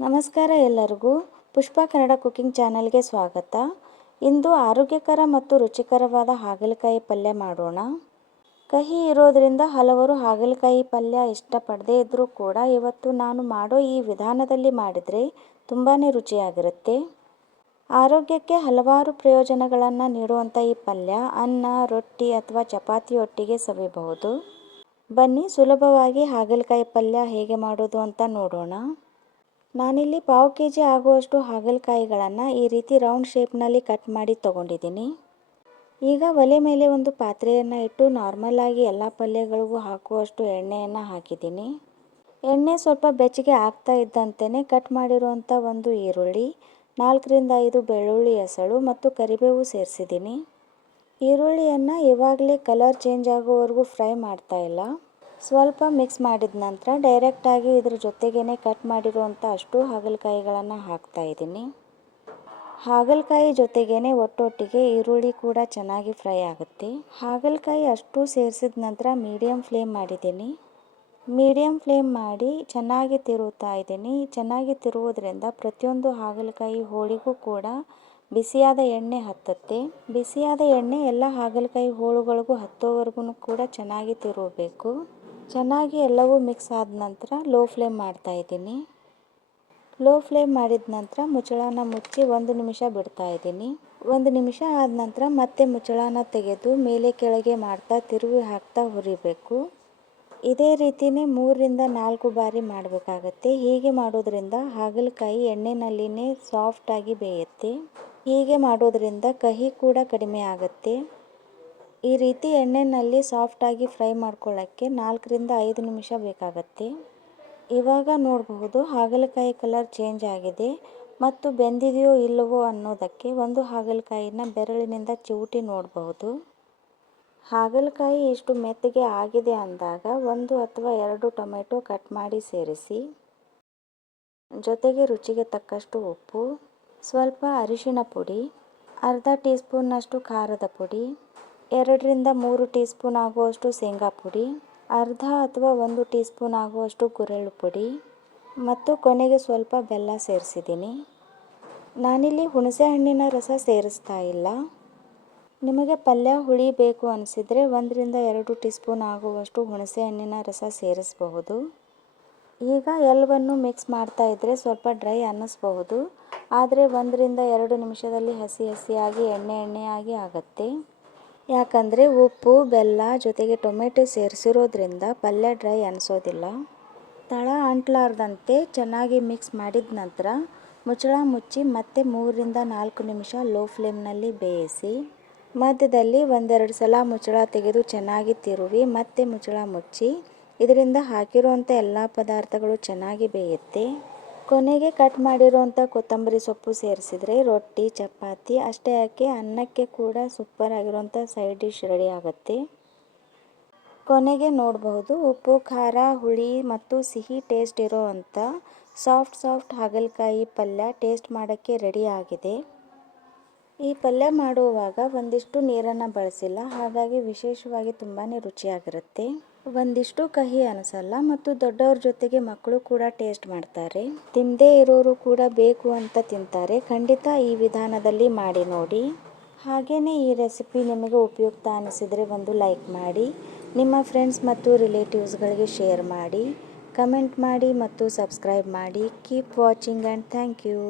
ನಮಸ್ಕಾರ ಎಲ್ಲರಿಗೂ. ಪುಷ್ಪ ಕನ್ನಡ ಕುಕಿಂಗ್ ಚಾನಲ್ಗೆ ಸ್ವಾಗತ. ಇಂದು ಆರೋಗ್ಯಕರ ಮತ್ತು ರುಚಿಕರವಾದ ಹಾಗಲಕಾಯಿ ಪಲ್ಯ ಮಾಡೋಣ. ಕಹಿ ಇರೋದ್ರಿಂದ ಹಲವರು ಹಾಗಲಕಾಯಿ ಪಲ್ಯ ಇಷ್ಟಪಡದೇ ಇದ್ದರೂ ಕೂಡ ಇವತ್ತು ನಾನು ಮಾಡೋ ಈ ವಿಧಾನದಲ್ಲಿ ಮಾಡಿದರೆ ತುಂಬಾ ರುಚಿಯಾಗಿರುತ್ತೆ. ಆರೋಗ್ಯಕ್ಕೆ ಹಲವಾರು ಪ್ರಯೋಜನಗಳನ್ನು ನೀಡುವಂಥ ಈ ಪಲ್ಯ ಅನ್ನ, ರೊಟ್ಟಿ ಅಥವಾ ಚಪಾತಿಯೊಟ್ಟಿಗೆ ಸವಿಬಹುದು. ಬನ್ನಿ ಸುಲಭವಾಗಿ ಹಾಗಲಕಾಯಿ ಪಲ್ಯ ಹೇಗೆ ಮಾಡೋದು ಅಂತ ನೋಡೋಣ. ನಾನಿಲ್ಲಿ 1/4 kg ಆಗುವಷ್ಟು ಹಾಗಲಕಾಯಿಗಳನ್ನು ಈ ರೀತಿ ರೌಂಡ್ ಶೇಪ್ನಲ್ಲಿ ಕಟ್ ಮಾಡಿ ತೊಗೊಂಡಿದ್ದೀನಿ. ಈಗ ಒಲೆ ಮೇಲೆ ಒಂದು ಪಾತ್ರೆಯನ್ನು ಇಟ್ಟು ನಾರ್ಮಲ್ ಆಗಿ ಎಲ್ಲ ಪಲ್ಯಗಳಿಗೂ ಹಾಕುವಷ್ಟು ಎಣ್ಣೆಯನ್ನು ಹಾಕಿದ್ದೀನಿ. ಎಣ್ಣೆ ಸ್ವಲ್ಪ ಬೆಚ್ಚಗೆ ಆಗ್ತಾ ಇದ್ದಂತೆಯೇ ಕಟ್ ಮಾಡಿರುವಂಥ ಒಂದು ಈರುಳ್ಳಿ, 4 ರಿಂದ 5 ಬೆಳ್ಳುಳ್ಳಿ ಎಸಳು ಮತ್ತು ಕರಿಬೇವು ಸೇರಿಸಿದ್ದೀನಿ. ಈರುಳ್ಳಿಯನ್ನು ಇವಾಗಲೇ ಕಲರ್ ಚೇಂಜ್ ಆಗೋವರೆಗೂ ಫ್ರೈ ಮಾಡ್ತಾ ಇಲ್ಲ. ಸ್ವಲ್ಪ ಮಿಕ್ಸ್ ಮಾಡಿದ ನಂತರ ಡೈರೆಕ್ಟಾಗಿ ಇದ್ರ ಜೊತೆಗೇ ಕಟ್ ಮಾಡಿರುವಂಥ ಅಷ್ಟು ಹಾಗಲಕಾಯಿಗಳನ್ನು ಹಾಕ್ತಾ ಇದ್ದೀನಿ. ಹಾಗಲಕಾಯಿ ಜೊತೆಗೇ ಒಟ್ಟೊಟ್ಟಿಗೆ ಈರುಳ್ಳಿ ಕೂಡ ಚೆನ್ನಾಗಿ ಫ್ರೈ ಆಗುತ್ತೆ. ಹಾಗಲಕಾಯಿ ಅಷ್ಟು ಸೇರಿಸಿದ ನಂತರ ಮೀಡಿಯಮ್ ಫ್ಲೇಮ್ ಮಾಡಿದ್ದೀನಿ. ಮೀಡಿಯಮ್ ಫ್ಲೇಮ್ ಮಾಡಿ ಚೆನ್ನಾಗಿ ತಿರುವುತ್ತಾ ಇದ್ದೀನಿ. ಚೆನ್ನಾಗಿ ತಿರುವುದರಿಂದ ಪ್ರತಿಯೊಂದು ಹಾಗಲಕಾಯಿ ಹೋಳಿಗೂ ಕೂಡ ಬಿಸಿಯಾದ ಎಣ್ಣೆ ಹತ್ತುತ್ತೆ. ಬಿಸಿಯಾದ ಎಣ್ಣೆ ಎಲ್ಲ ಹಾಗಲಕಾಯಿ ಹೋಳುಗಳಿಗೂ ಹತ್ತೋವರೆಗೂ ಕೂಡ ಚೆನ್ನಾಗಿ ತಿರುವಬೇಕು. ಚೆನ್ನಾಗಿ ಎಲ್ಲವೂ ಮಿಕ್ಸ್ ಆದ ನಂತರ ಲೋ ಫ್ಲೇಮ್ ಮಾಡ್ತಾ ಇದ್ದೀನಿ. ಲೋ ಫ್ಲೇಮ್ ಮಾಡಿದ ನಂತರ ಮುಚ್ಚಳನ ಮುಚ್ಚಿ 1 ನಿಮಿಷ ಬಿಡ್ತಾ ಇದ್ದೀನಿ. 1 ನಿಮಿಷ ಆದ ನಂತರ ಮತ್ತೆ ಮುಚ್ಚಳನ ತೆಗೆದು ಮೇಲೆ ಕೆಳಗೆ ಮಾಡ್ತಾ ತಿರುವಿ ಹಾಕ್ತಾ ಹುರಿಬೇಕು. ಇದೇ ರೀತಿಯೇ 3 ರಿಂದ 4 ಬಾರಿ ಮಾಡಬೇಕಾಗತ್ತೆ. ಹೀಗೆ ಮಾಡೋದ್ರಿಂದ ಹಾಗಲಕಾಯಿ ಎಣ್ಣೆನಲ್ಲಿನೇ ಸಾಫ್ಟಾಗಿ ಬೇಯುತ್ತೆ. ಹೀಗೆ ಮಾಡೋದ್ರಿಂದ ಕಹಿ ಕೂಡ ಕಡಿಮೆ ಆಗುತ್ತೆ. ಈ ರೀತಿ ಎಣ್ಣೆಯಲ್ಲಿ ಸಾಫ್ಟಾಗಿ ಫ್ರೈ ಮಾಡ್ಕೊಳ್ಳೋಕ್ಕೆ 4 ರಿಂದ 5 ನಿಮಿಷ ಬೇಕಾಗತ್ತೆ. ಇವಾಗ ನೋಡಬಹುದು ಹಾಗಲಕಾಯಿ ಕಲರ್ ಚೇಂಜ್ ಆಗಿದೆ ಮತ್ತು ಬೆಂದಿದೆಯೋ ಇಲ್ಲವೋ ಅನ್ನೋದಕ್ಕೆ ಒಂದು ಹಾಗಲಕಾಯಿನ ಬೆರಳಿನಿಂದ ಚಿವುಟಿ ನೋಡಬಹುದು. ಹಾಗಲಕಾಯಿ ಇಷ್ಟು ಮೆತ್ತಗೆ ಆಗಿದೆ ಅಂದಾಗ 1 ಅಥವಾ 2 ಟೊಮೆಟೊ ಕಟ್ ಮಾಡಿ ಸೇರಿಸಿ. ಜೊತೆಗೆ ರುಚಿಗೆ ತಕ್ಕಷ್ಟು ಉಪ್ಪು, ಸ್ವಲ್ಪ ಅರಿಶಿಣ ಪುಡಿ, ಅರ್ಧ ಟೀ ಸ್ಪೂನ್ನಷ್ಟು ಖಾರದ ಪುಡಿ, 2 ರಿಂದ 3 ಟೀ ಸ್ಪೂನ್ ಆಗುವಷ್ಟು ಶೇಂಗಾ ಪುಡಿ, ಅರ್ಧ ಅಥವಾ 1 ಟೀ ಸ್ಪೂನ್ ಆಗುವಷ್ಟು ಗುರೆಳ್ಳು ಪುಡಿ ಮತ್ತು ಕೊನೆಗೆ ಸ್ವಲ್ಪ ಬೆಲ್ಲ ಸೇರಿಸಿದ್ದೀನಿ. ನಾನಿಲ್ಲಿ ಹುಣಸೆ ಹಣ್ಣಿನ ರಸ ಸೇರಿಸ್ತಾ ಇಲ್ಲ. ನಿಮಗೆ ಪಲ್ಯ ಹುಳಿ ಬೇಕು ಅನಿಸಿದರೆ 1 ರಿಂದ 2 ಟೀ ಸ್ಪೂನ್ ಆಗುವಷ್ಟು ಹುಣಸೆ ಹಣ್ಣಿನ ರಸ ಸೇರಿಸಬಹುದು. ಈಗ ಎಲ್ಲವನ್ನು ಮಿಕ್ಸ್ ಮಾಡ್ತಾ ಇದ್ದರೆ ಸ್ವಲ್ಪ ಡ್ರೈ ಅನ್ನಿಸ್ಬಹುದು. ಆದರೆ 1 ರಿಂದ 2 ನಿಮಿಷದಲ್ಲಿ ಹಸಿ ಹಸಿಯಾಗಿ ಎಣ್ಣೆಯಾಗಿ ಆಗುತ್ತೆ. ಯಾಕಂದರೆ ಉಪ್ಪು, ಬೆಲ್ಲ ಜೊತೆಗೆ ಟೊಮೆಟೊ ಸೇರಿಸಿರೋದ್ರಿಂದ ಪಲ್ಯ ಡ್ರೈ ಅನಿಸೋದಿಲ್ಲ. ತಳ ಅಂಟಲಾರ್ದಂತೆ ಚೆನ್ನಾಗಿ ಮಿಕ್ಸ್ ಮಾಡಿದ ನಂತರ ಮುಚ್ಚಳ ಮುಚ್ಚಿ ಮತ್ತೆ 3 ರಿಂದ 4 ನಿಮಿಷ ಲೋ ಫ್ಲೇಮ್ನಲ್ಲಿ ಬೇಯಿಸಿ. ಮಧ್ಯದಲ್ಲಿ 1-2 ಸಲ ಮುಚ್ಚಳ ತೆಗೆದು ಚೆನ್ನಾಗಿ ತಿರುವಿ ಮತ್ತೆ ಮುಚ್ಚಳ ಮುಚ್ಚಿ. ಇದರಿಂದ ಹಾಕಿರುವಂಥ ಎಲ್ಲ ಪದಾರ್ಥಗಳು ಚೆನ್ನಾಗಿ ಬೇಯುತ್ತೆ. ಕೊನೆಗೆ ಕಟ್ ಮಾಡಿರುವಂಥ ಕೊತ್ತಂಬರಿ ಸೊಪ್ಪು ಸೇರಿಸಿದರೆ ರೊಟ್ಟಿ, ಚಪಾತಿ ಅಷ್ಟೇ ಯಾಕೆ ಅನ್ನಕ್ಕೆ ಕೂಡ ಸೂಪರ್ ಆಗಿರುವಂಥ ಸೈಡ್ ಡಿಶ್ ರೆಡಿ ಆಗುತ್ತೆ. ಕೊನೆಗೆ ನೋಡಬಹುದು ಉಪ್ಪು, ಖಾರ, ಹುಳಿ ಮತ್ತು ಸಿಹಿ ಟೇಸ್ಟ್ ಇರೋವಂಥ ಸಾಫ್ಟ್ ಹಾಗಲಕಾಯಿ ಪಲ್ಯ ಟೇಸ್ಟ್ ಮಾಡೋಕ್ಕೆ ರೆಡಿ ಆಗಿದೆ. ಈ ಪಲ್ಯ ಮಾಡುವಾಗ ಒಂದಿಷ್ಟು ನೀರನ್ನು ಬಳಸಿಲ್ಲ. ಹಾಗಾಗಿ ವಿಶೇಷವಾಗಿ ತುಂಬಾ ರುಚಿಯಾಗಿರುತ್ತೆ. ಒಂದಿಷ್ಟು ಕಹಿ ಅನಿಸಲ್ಲ ಮತ್ತು ದೊಡ್ಡವ್ರ ಜೊತೆಗೆ ಮಕ್ಕಳು ಕೂಡ ಟೇಸ್ಟ್ ಮಾಡ್ತಾರೆ. ತಿನ್ನದೇ ಇರೋರು ಕೂಡ ಬೇಕು ಅಂತ ತಿಂತಾರೆ. ಖಂಡಿತ ಈ ವಿಧಾನದಲ್ಲಿ ಮಾಡಿ ನೋಡಿ. ಹಾಗೆಯೇ ಈ ರೆಸಿಪಿ ನಿಮಗೆ ಉಪಯುಕ್ತ ಅನಿಸಿದರೆ ಒಂದು ಲೈಕ್ ಮಾಡಿ, ನಿಮ್ಮ ಫ್ರೆಂಡ್ಸ್ ಮತ್ತು ರಿಲೇಟಿವ್ಸ್ಗಳಿಗೆ ಶೇರ್ ಮಾಡಿ, ಕಮೆಂಟ್ ಮಾಡಿ ಮತ್ತು ಸಬ್ಸ್ಕ್ರೈಬ್ ಮಾಡಿ. Keep watching and thank you.